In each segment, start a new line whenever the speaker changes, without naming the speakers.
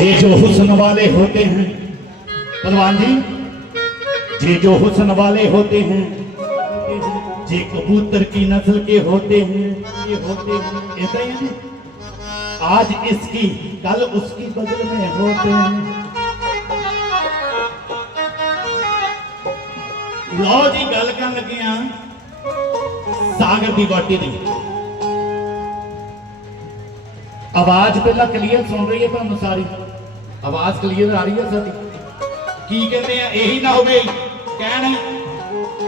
ये जो हुस्न वाले होते हैं पहलवान जी ये जो हुस्न वाले होते हैं ये कबूतर की नस्ल के होते हैं ये होते हैं ऐसा ही है ना? आज इसकी कल उसकी बदल में होते हैं ਲਓ ਜੀ ਗੱਲ ਕਰਨ ਲੱਗੇ ਆ ਸਾਗਰ ਦੀ ਵਾਟੀ ਦੀ ਆਵਾਜ਼ ਪਹਿਲਾਂ ਕਲੀਅਰ ਸੁਣ ਰਹੀ ਹੈ ਤੁਹਾਨੂੰ ਸਾਰੀ ਆਵਾਜ਼ ਕਲੀਅਰ ਆ ਰਹੀ ਹੈ ਸਾਡੀ। ਕੀ ਕਹਿੰਦੇ ਆ, ਇਹੀ ਨਾ ਹੋਵੇ, ਕਹਿਣ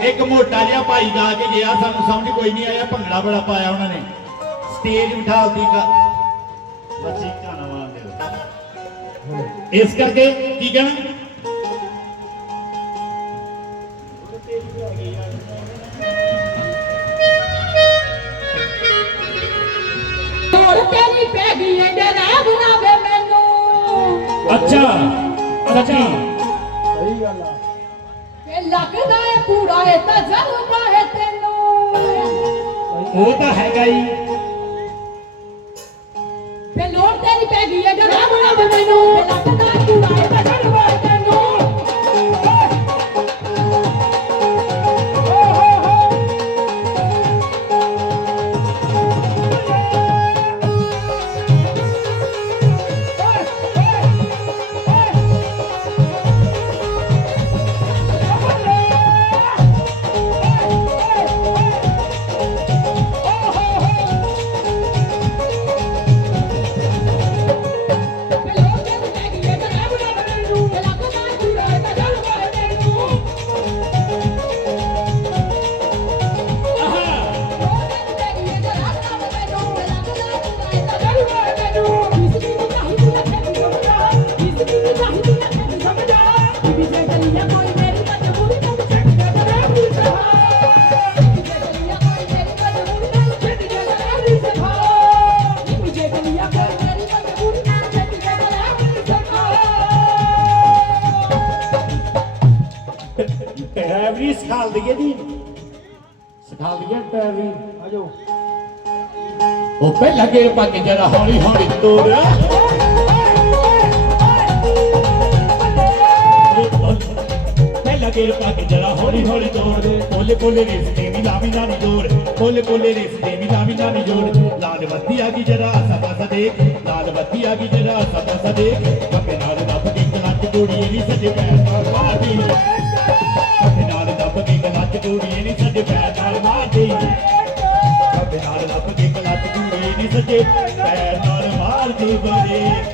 ਇੱਕ ਮੋਟਾ ਜਿਹਾ ਭਾਈ ਗਾ ਕੇ ਗਿਆ, ਸਾਨੂੰ ਸਮਝ ਕੋਈ ਨਹੀਂ ਆਇਆ, ਭੰਗੜਾ ਬੜਾ ਪਾਇਆ ਉਹਨਾਂ ਨੇ। ਸਟੇਜ ਬਿਠਾਲਦੀ ਕਾ ਬੱਚੀ ਕਾਨਾ ਮਾਰਦੇ ਇਸ ਕਰਕੇ ਕੀ ਕਹਿਣਾ?
ਤੇਰੀ ਪੈ ਗਈ ਏ ਡਰਾ।
ਅੱਛਾ ਅੱਛਾ
ਇਹ ਲੱਗਦਾ ਏ ਪੂਰਾ ਏ ਤਾਂ ਜ਼ਰੂਰ ਹੈ ਤੈਨੂੰ।
ਉਹ ਤਾਂ ਹੈਗਾ ਹੀ
ਤੇ ਲੋੜ ਤੇਰੀ ਪੈ ਗਈ ਏ ਡਰਾ ਬਣਾਵੇ ਮੈਨੂੰ।
ਸਿਖਾ ਦਈਏ ਆਜੋ। ਉਹ ਪਹਿਲਾਂ ਗੇਰ ਪਾ ਕੇ ਜਰਾ ਹੌਲੀ ਹੌਲੀ ਤੋਰ ਪਹਿਲਾਂ ਗੇਰ ਪਾ ਕੇ ਜਰਾ ਹੌਲੀ ਹੌਲੀ ਤੋਰ ਕੋਲੇ ਕੋਲੇ ਰੇਸ ਵੀ ਲਾਵੀ ਲਾਣੀ ਜੋਰ ਕੋਲੇ ਕੋਲੇ ਰੇਸ ਵੀ ਲਾਵੀ ਲਾਣੀ ਜੋਰ ਲਾਲ ਬੱਤੀ ਆ ਗਈ ਜਰਾ ਸਦਾ ਸਦੇ ਲਾਲ ਬੱਤੀ ਆ ਗਈ ਜਰਾ ਸਦਾ ਸਦੇ ਕੱਪੇ ਨਾਲ ਦੱਬ ਦੀ ਕਲੱਚ ਕੁੜੀ ਨਹੀਂ ਸੱਜੇ ਪੈਰ ਨਾਲ ਮਾਰਦੀ। ਕੱਪੇ ਨਾਲ ਦੱਬ ਦੀ ਕਲੱਚ ਜੋੜੀਏ ਨਹੀਂ ਸੱਜੇ ਕੁੜੀ ਪੈਰ ਨਾਲ ਮਾਰਦੀ ਬਰੇਕ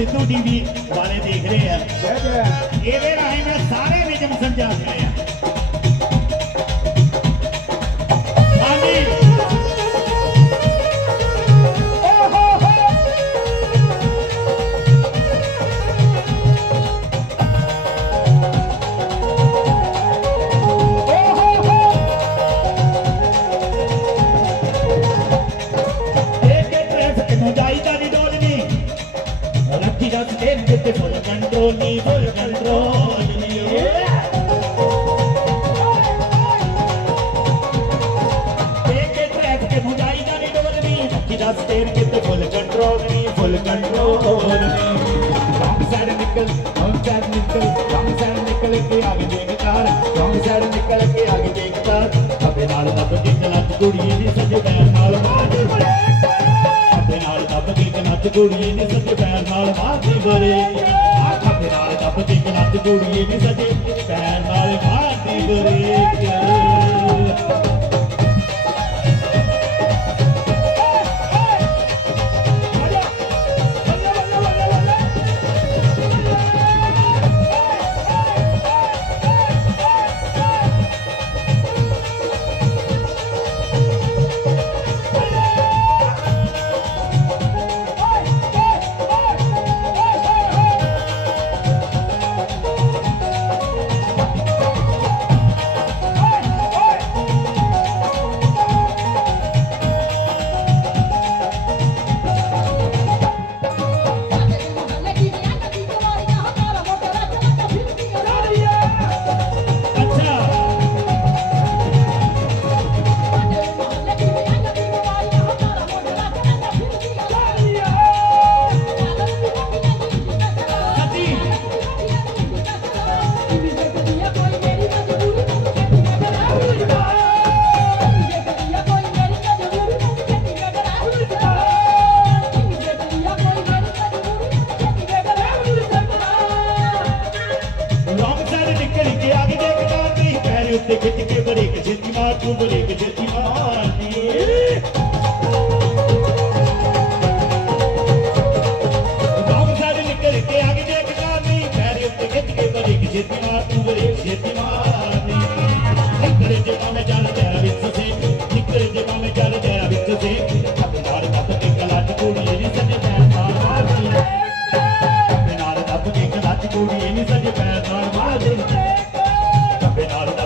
ਸਿੱਧੂ ਟੀਵੀ ਵਾਲੇ ਦੇਖ ਰਹੇ ਆ। ਇਹਦੇ ਰਾਹੀਂ ਮੈਂ ਸਾਰੇ ਨਿਯਮ ਸਮਝਾ ਰਹੇ only for your control. Just take it to full control me, full control me. Wrong side निकल, wrong side निकल, wrong side निकल के आगे देखता, wrong side निकल के आगे देखता. अपने नाल दब के चला चुड़िये सजे बैर नाल मार. अपने नाल दब के चला चुड़िये சஜி சஜி பேர் பால் பாட்டி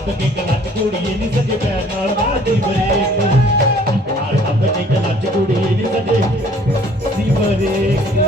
ਲੱਭ ਕੇ ਕਲੱਚ ਕੁੜੀਏ ਨਹੀਂ ਸਜੇ ਪੈਰ ਨਾਲ ਮਾਰਦੀ ਬਰੇਕ। ਨਾਲ ਲੱਭ ਕੇ ਕਲੱਚ ਕੁੜੀਏ ਨਹੀਂ ਸਜੇ। ਦੀ ਬਰੇਕ।